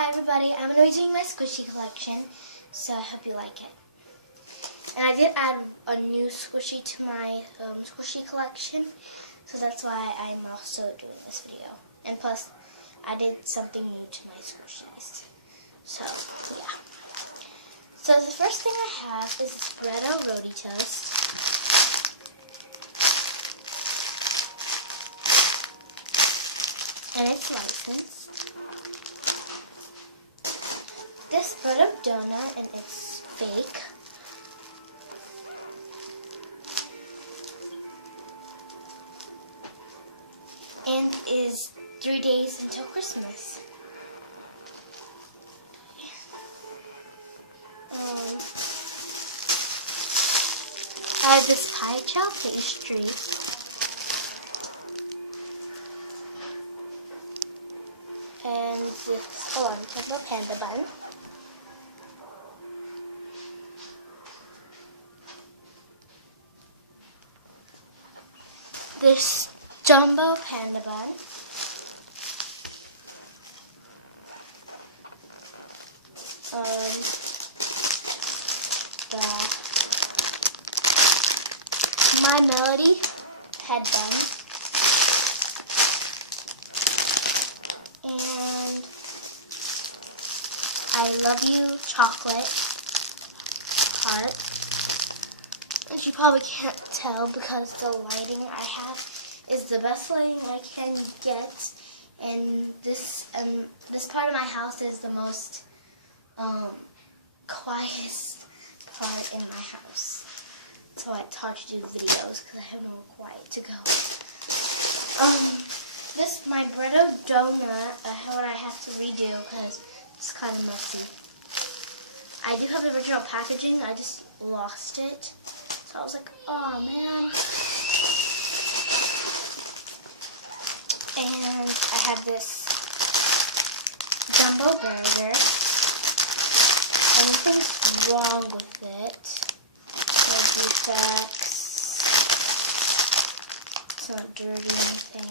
Hi everybody, I'm going to be doing my squishy collection, so I hope you like it. And I did add a new squishy to my squishy collection, so that's why I'm also doing this video. And plus, I did something new to my squishies. So, yeah. So the first thing I have is Bretto Roadie Toast. And it's licensed. This Bretto donut, and it's fake. And is 3 days until Christmas. I have this pie chow pastry. And this, hold on, Choco Panda bun. This jumbo panda bun. The My Melody head bun. And I Love You chocolate heart. And you probably can't tell because the lighting I have is the best lighting I can get. And this part of my house is the most quietest part in my house. So it's hard to do videos because I have nowhere quiet to go. This my Bretto donut. What I have to redo because it's kind of messy. I do have the original packaging. I just lost it. So I was like, oh man. And I have this jumbo burger. Nothing's wrong with it. No defects. It's not dirty or anything.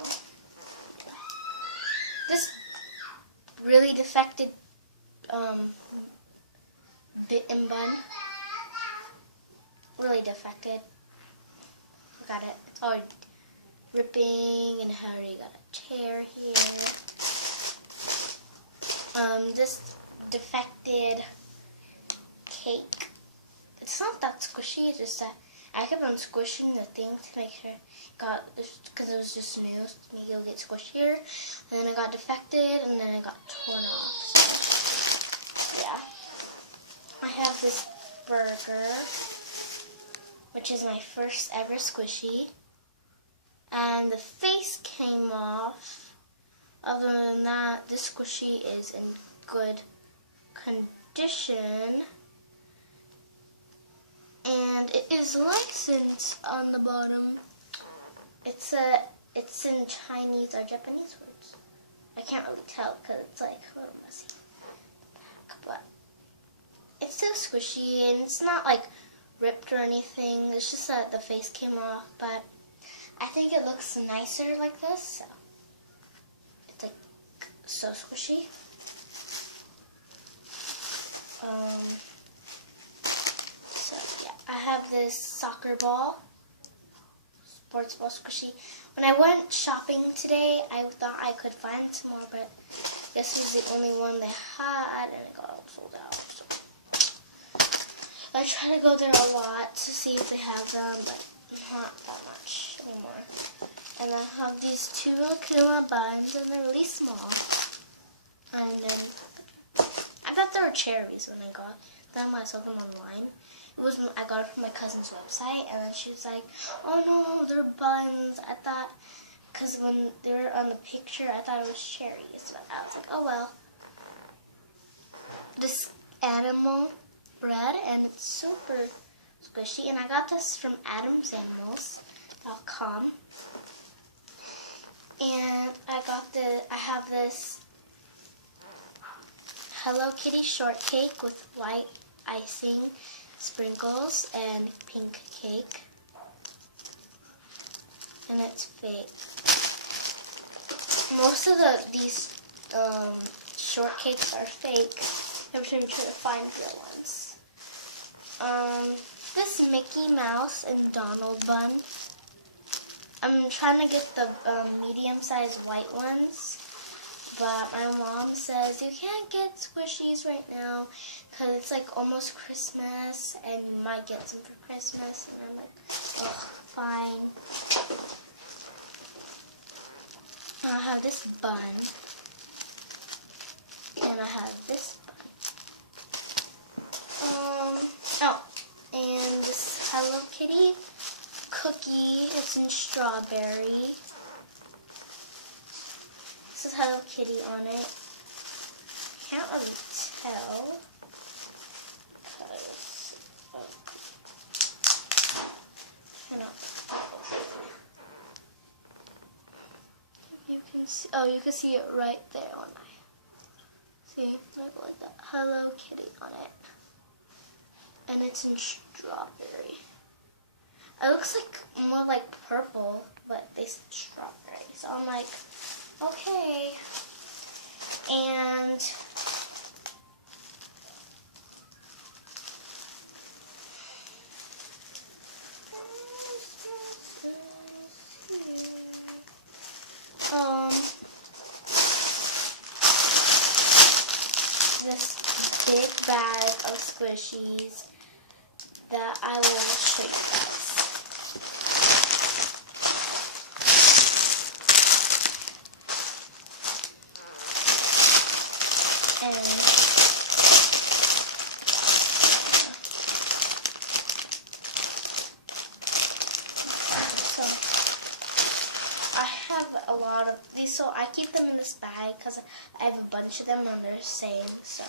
Oh. This really defected bitten bun. Really defected. Got it. It's all ripping and I already got a tear here. This defected cake. It's not that squishy, it's just that I kept on squishing the thing to make sure it got, because it was just new, so maybe it'll get squishier. And then it got defected and then it got torn off. So, yeah. I have this burger, which is my first ever squishy. And the face came off. Other than that, this squishy is in good condition. And it is licensed on the bottom. It's in Chinese or Japanese words. I can't really tell because it's like a little messy. But it's still squishy and it's not like ripped or anything. It's just that the face came off, but I think it looks nicer like this. So it's like so squishy. So yeah, I have this soccer ball, sports ball squishy. When I went shopping today, I thought I could find some more, but this was the only one they had, and it got all sold out. So I try to go there a lot to see if they have them, but not that much anymore. And I have these two Akuma buns, and they're really small. And then I thought they were cherries when I got them. I saw them online. I got it from my cousin's website, and then she was like, "Oh no, they're buns." I thought, because when they were on the picture, I thought it was cherries. But I was like, "Oh well." This animal bread, and it's super squishy, and I got this from adamsanimals.com. And I have this Hello Kitty shortcake with white icing, sprinkles, and pink cake. And it's fake. Most of these shortcakes are fake. Every time you try to find real ones. This Mickey Mouse and Donald bun. I'm trying to get the medium-sized white ones, but my mom says you can't get squishies right now because it's like almost Christmas and you might get some for Christmas. And I'm like, oh, fine. I have this bun, and I have this bun. Oh, and this Hello Kitty cookie. It's in strawberry. This is Hello Kitty on it. Can't really tell. You can see. Oh, you can see it right there on my. See, like that. Hello Kitty on it, and it's in strawberry. It looks like more like purple, but they said strawberry. So I'm like, okay. And this big bag of squishies that I will show you guys. A lot of these, so I keep them in this bag because I have a bunch of them and they're the same. So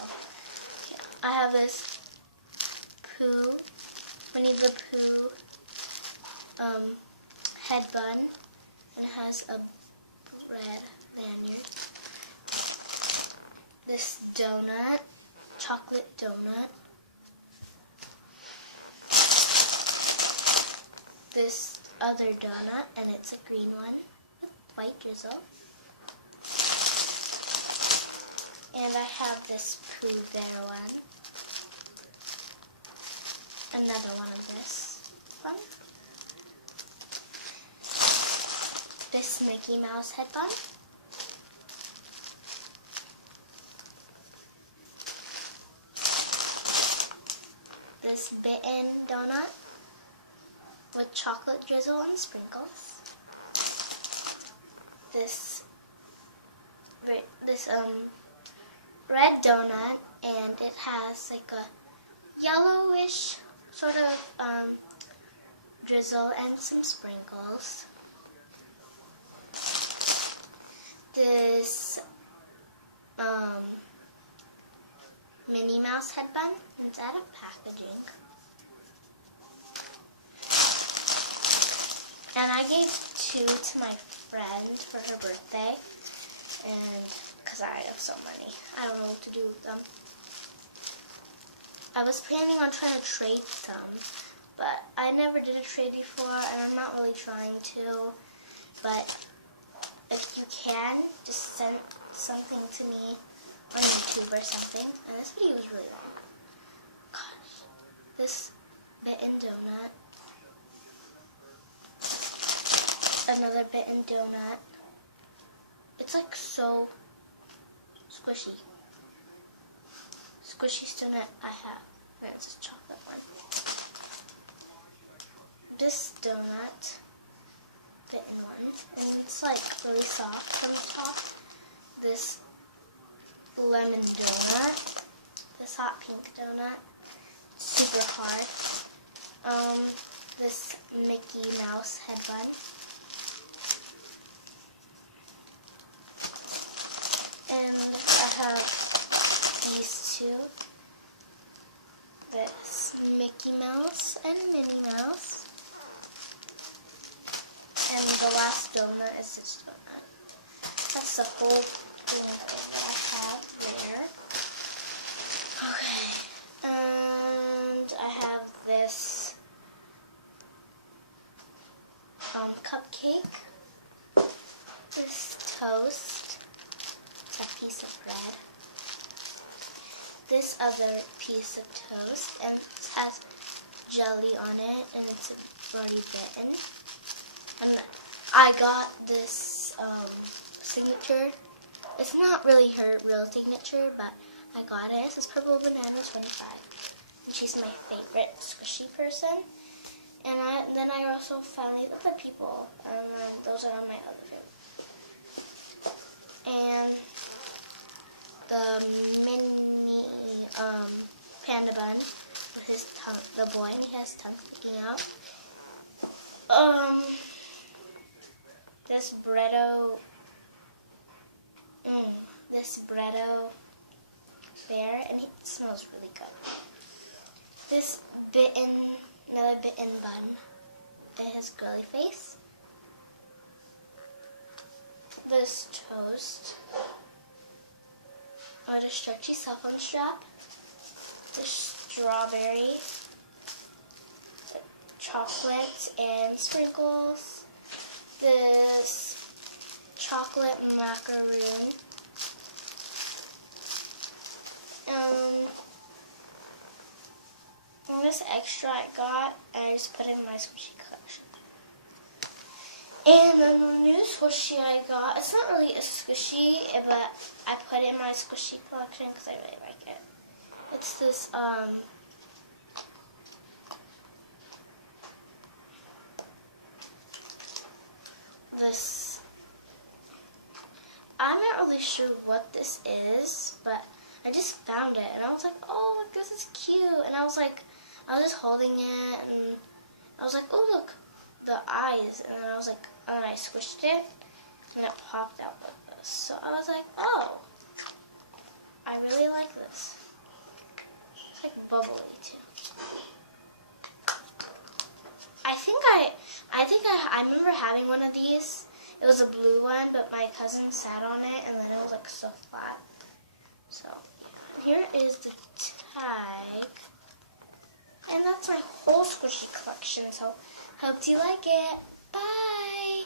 yeah. I have this Winnie the Pooh head bun, and it has a red lanyard. This donut, chocolate donut. This other donut, and it's a green one. White drizzle. And I have this Pooh Bear one. Another one of this one. This Mickey Mouse head bun. This Bitten donut with chocolate drizzle and sprinkles. This red donut, and it has like a yellowish sort of drizzle and some sprinkles. This Minnie Mouse head bun, and it's out of packaging. And I gave 2 to my friend for her birthday, and because I have so many, I don't know what to do with them. I was planning on trying to trade some, but I never did a trade before, and I'm not really trying to. But if you can, just send something to me on YouTube or something. And this video was really long. Gosh, this Bitten donut. Another Bitten donut. It's like so squishy. Squishiest donut I have. And it's a chocolate one. This donut, Bitten one, and it's like really soft on the top. This lemon donut. This hot pink donut. Super hard. This Mickey Mouse head bun. And I have these 2. This Mickey Mouse and Minnie Mouse. And the last donut is this donut. That's the whole thing that I have there. Okay. And I have this cupcake. This toast. A piece another piece of toast, and it has jelly on it, and it's already bitten. And I got this signature. It's not really her real signature, but I got it. It says Purple Banana 25. And she's my favorite squishy person. And then I also found these other people. Those are on my other favorite. And the mini panda bun with his tongue, the boy, and he has his tongue sticking out. This Bretto bear, and it smells really good. This another bitten bun. It has girly face. This toast. A stretchy cell phone strap. This strawberry. Chocolate and sprinkles. This chocolate macaroon. And this extra I got, I just put in my squishy collection. And then the new squishy I got, it's not really a squishy, but I put it in my squishy collection because I really like it. It's this, I'm not really sure what this is, but I just found it, and I was like, oh, look, this is cute. And I was just holding it, and I was like, oh, look, the eyes. And then I was like, and I squished it, and it popped out like this. So I was like, oh, I really like this. It's like bubbly too. I remember having one of these. It was a blue one, but my cousin sat on it, and then it was like so flat. So yeah. Here is the tag, and that's my whole squishy collection. So hope you like it. Bye.